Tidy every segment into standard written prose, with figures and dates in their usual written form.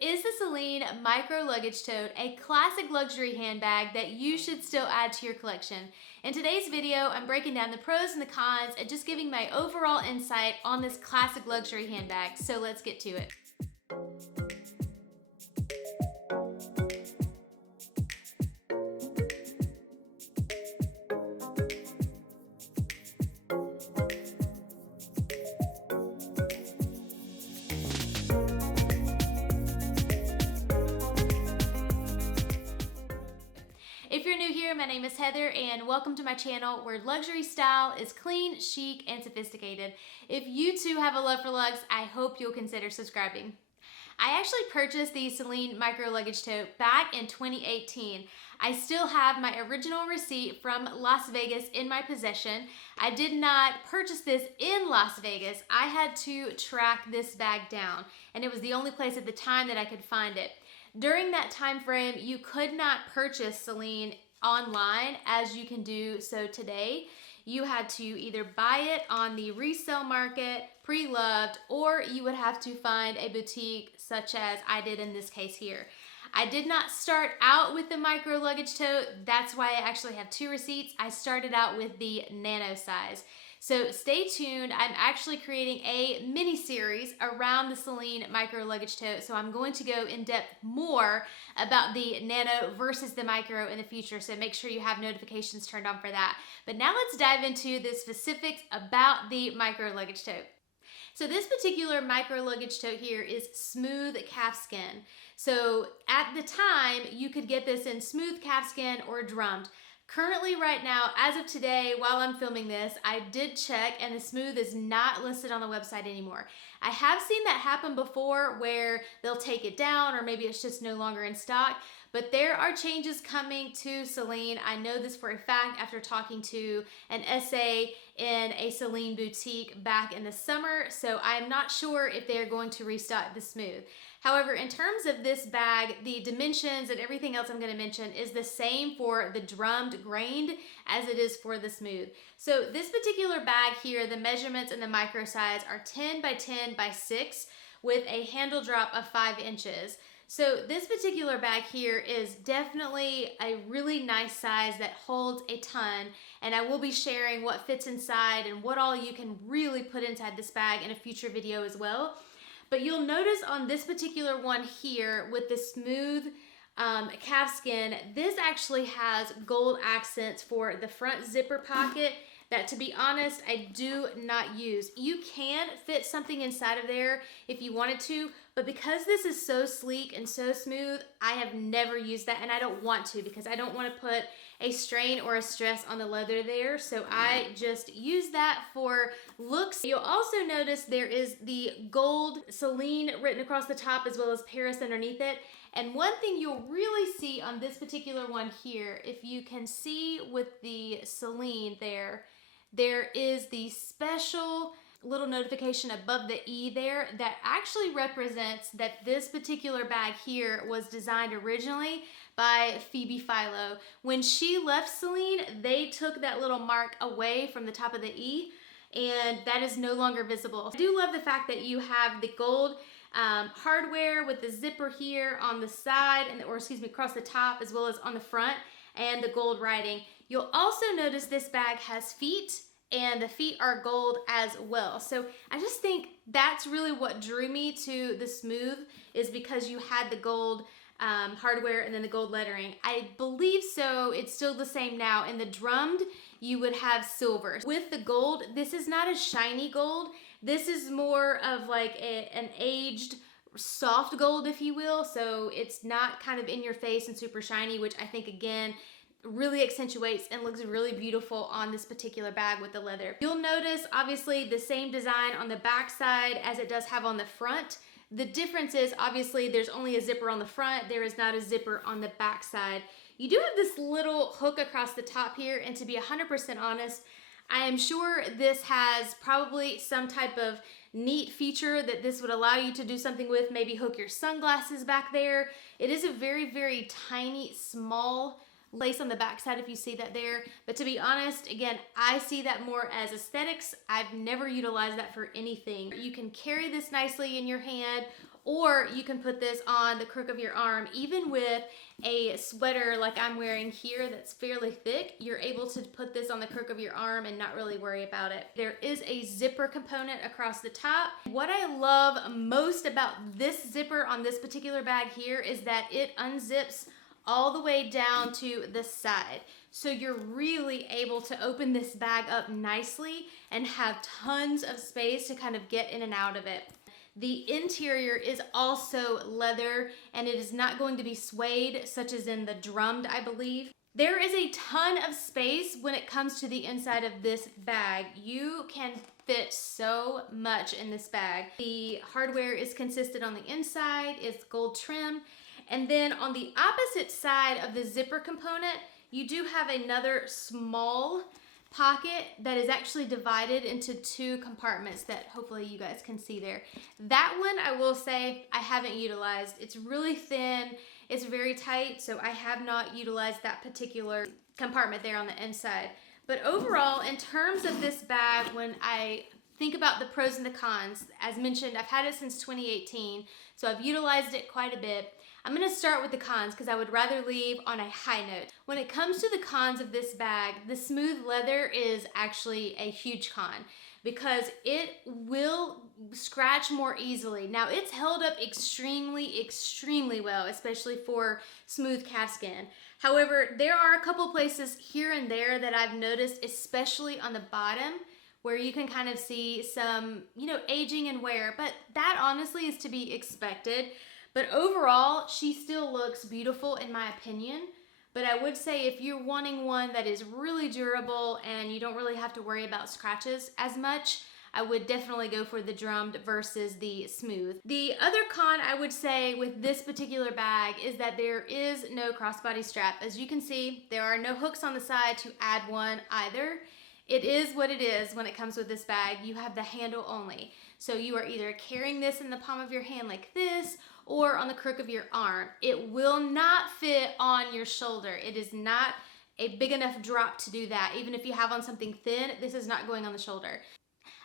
Is the Celine Micro Luggage Tote a classic luxury handbag that you should still add to your collection? In today's video, I'm breaking down the pros and the cons and just giving my overall insight on this classic luxury handbag. So let's get to it. If you're new here, my name is Heather and welcome to my channel where luxury style is clean, chic, and sophisticated. If you too have a love for lugs, I hope you'll consider subscribing. I actually purchased the Celine Micro Luggage Tote back in 2018. I still have my original receipt from Las Vegas in my possession. I did not purchase this in Las Vegas. I had to track this bag down, and it was the only place at the time that I could find it. During that time frame, you could not purchase Celine online as you can do so today. You had to either buy it on the resale market, pre-loved, or you would have to find a boutique such as I did in this case here. I did not start out with the Micro Luggage Tote. That's why I actually have two receipts. I started out with the nano size. So stay tuned. I'm actually creating a mini series around the Celine Micro Luggage Tote. So I'm going to go in depth more about the nano versus the micro in the future. So make sure you have notifications turned on for that. But now let's dive into the specifics about the Micro Luggage Tote. So this particular Micro Luggage Tote here is smooth calfskin. So at the time, you could get this in smooth calfskin or drummed. Currently right now, as of today, while I'm filming this, I did check and the smooth is not listed on the website anymore. I have seen that happen before where they'll take it down or maybe it's just no longer in stock, but there are changes coming to Celine. I know this for a fact after talking to an SA in a Celine boutique back in the summer, so I'm not sure if they're going to restock the smooth. However, in terms of this bag, the dimensions and everything else I'm going to mention is the same for the drummed grained as it is for the smooth. So this particular bag here, the measurements in the micro size are 10 by 10 by 6 with a handle drop of 5 inches. So this particular bag here is definitely a really nice size that holds a ton, and I will be sharing what fits inside and what all you can really put inside this bag in a future video as well. But you'll notice on this particular one here with the smooth calfskin, this actually has gold accents for the front zipper pocket that, to be honest, I do not use. You can fit something inside of there if you wanted to, but because this is so sleek and so smooth, I have never used that, and I don't want to because I don't want to put a strain or a stress on the leather there, so I just use that for looks. You'll also notice there is the gold Celine written across the top as well as Paris underneath it. And one thing you'll really see on this particular one here, if you can see with the Celine there is the special little notification above the E there that actually represents that this particular bag here was designed originally by Phoebe Philo. When she left Celine, they took that little mark away from the top of the E, and that is no longer visible. I do love the fact that you have the gold hardware with the zipper here on the side, or excuse me, across the top as well as on the front, and the gold writing. You'll also notice this bag has feet, and the feet are gold as well. So I just think that's really what drew me to the smooth, is because you had the gold hardware and then the gold lettering. I believe so, it's still the same now. In the drummed, you would have silver. With the gold, this is not a shiny gold. This is more of like an aged soft gold, if you will. So it's not kind of in your face and super shiny, which I think again really accentuates and looks really beautiful on this particular bag with the leather. You'll notice obviously the same design on the back side as it does have on the front. The difference is obviously there's only a zipper on the front, there is not a zipper on the back side. You do have this little hook across the top here, and to be 100% honest, I am sure this has probably some type of neat feature that this would allow you to do something with, maybe hook your sunglasses back there. It is a very, very tiny, small lace on the back side if you see that there. But to be honest, again, I see that more as aesthetics. I've never utilized that for anything. You can carry this nicely in your hand, or you can put this on the crook of your arm. Even with a sweater like I'm wearing here that's fairly thick, you're able to put this on the crook of your arm and not really worry about it. There is a zipper component across the top. What I love most about this zipper on this particular bag here is that it unzips all the way down to the side. So you're really able to open this bag up nicely and have tons of space to kind of get in and out of it. The interior is also leather, and it is not going to be suede, such as in the drummed, I believe. There is a ton of space when it comes to the inside of this bag. You can fit so much in this bag. The hardware is consistent on the inside, it's gold trim, and then on the opposite side of the zipper component, you do have another small pocket that is actually divided into two compartments that hopefully you guys can see there. That one, I will say, I haven't utilized. It's really thin, it's very tight, so I have not utilized that particular compartment there on the inside. But overall, in terms of this bag, when I think about the pros and the cons, as mentioned, I've had it since 2018, so I've utilized it quite a bit. I'm going to start with the cons because I would rather leave on a high note. When it comes to the cons of this bag, the smooth leather is actually a huge con because it will scratch more easily. Now, it's held up extremely well, especially for smooth calfskin. However, there are a couple places here and there that I've noticed, especially on the bottom, where you can kind of see some, aging and wear, but that honestly is to be expected. But overall, she still looks beautiful in my opinion. But I would say if you're wanting one that is really durable and you don't really have to worry about scratches as much, I would definitely go for the drummed versus the smooth. The other con I would say with this particular bag is that there is no crossbody strap. As you can see, there are no hooks on the side to add one either. It is what it is when it comes with this bag. You have the handle only. So you are either carrying this in the palm of your hand like this or on the crook of your arm. It will not fit on your shoulder. It is not a big enough drop to do that. Even if you have on something thin, this is not going on the shoulder.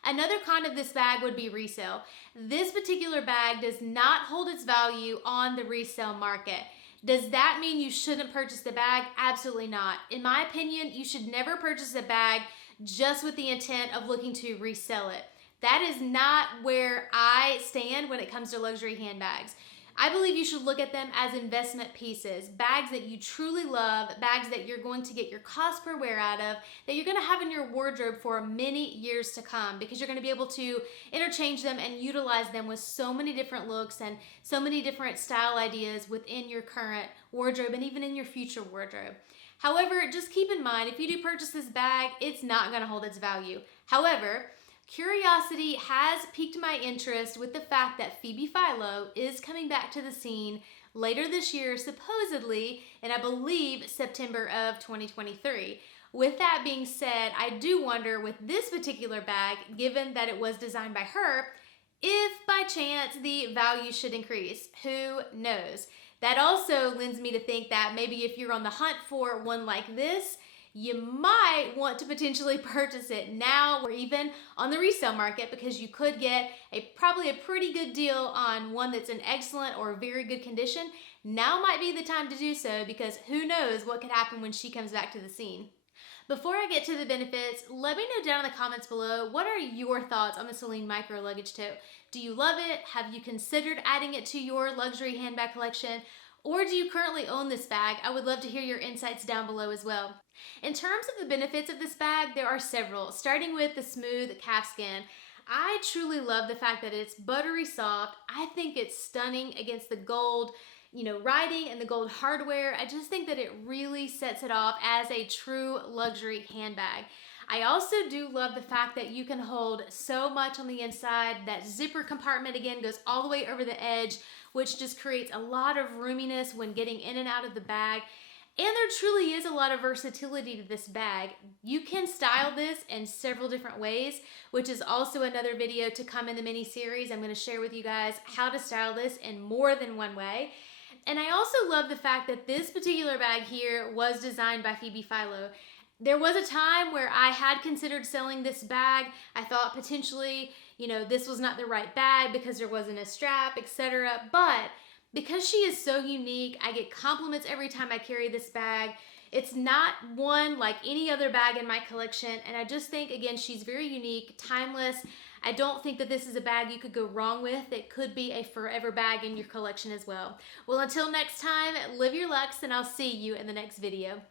Another con of this bag would be resale. This particular bag does not hold its value on the resale market. Does that mean you shouldn't purchase the bag? Absolutely not. In my opinion, you should never purchase a bag just with the intent of looking to resell it. That is not where I stand when it comes to luxury handbags. I believe you should look at them as investment pieces, bags that you truly love, bags that you're going to get your cost per wear out of, that you're going to have in your wardrobe for many years to come because you're going to be able to interchange them and utilize them with so many different looks and so many different style ideas within your current wardrobe and even in your future wardrobe. However, just keep in mind, if you do purchase this bag, it's not going to hold its value. However, curiosity has piqued my interest with the fact that Phoebe Philo is coming back to the scene later this year, supposedly, and I believe September of 2023. With that being said, I do wonder with this particular bag, given that it was designed by her, if by chance the value should increase. Who knows? That also lends me to think that maybe if you're on the hunt for one like this, you might want to potentially purchase it now or even on the resale market because you could get probably a pretty good deal on one that's in excellent or very good condition. Now might be the time to do so because who knows what could happen when she comes back to the scene. Before I get to the benefits, let me know down in the comments below, what are your thoughts on the Celine Micro Luggage Tote? Do you love it? Have you considered adding it to your luxury handbag collection? Or do you currently own this bag? I would love to hear your insights down below as well. In terms of the benefits of this bag, there are several, starting with the smooth calfskin. I truly love the fact that it's buttery soft. I think it's stunning against the gold, writing and the gold hardware. I just think that it really sets it off as a true luxury handbag. I also do love the fact that you can hold so much on the inside. That zipper compartment again goes all the way over the edge, which just creates a lot of roominess when getting in and out of the bag. And there truly is a lot of versatility to this bag. You can style this in several different ways, which is also another video to come in the mini series. I'm going to share with you guys how to style this in more than one way. And I also love the fact that this particular bag here was designed by Phoebe Philo. There was a time where I had considered selling this bag. I thought potentially, you know, this was not the right bag because there wasn't a strap, etc. But because she is so unique, I get compliments every time I carry this bag. It's not one like any other bag in my collection, and I just think, again, she's very unique, timeless. I don't think that this is a bag you could go wrong with. It could be a forever bag in your collection as well. Well, until next time, live your luxe, and I'll see you in the next video.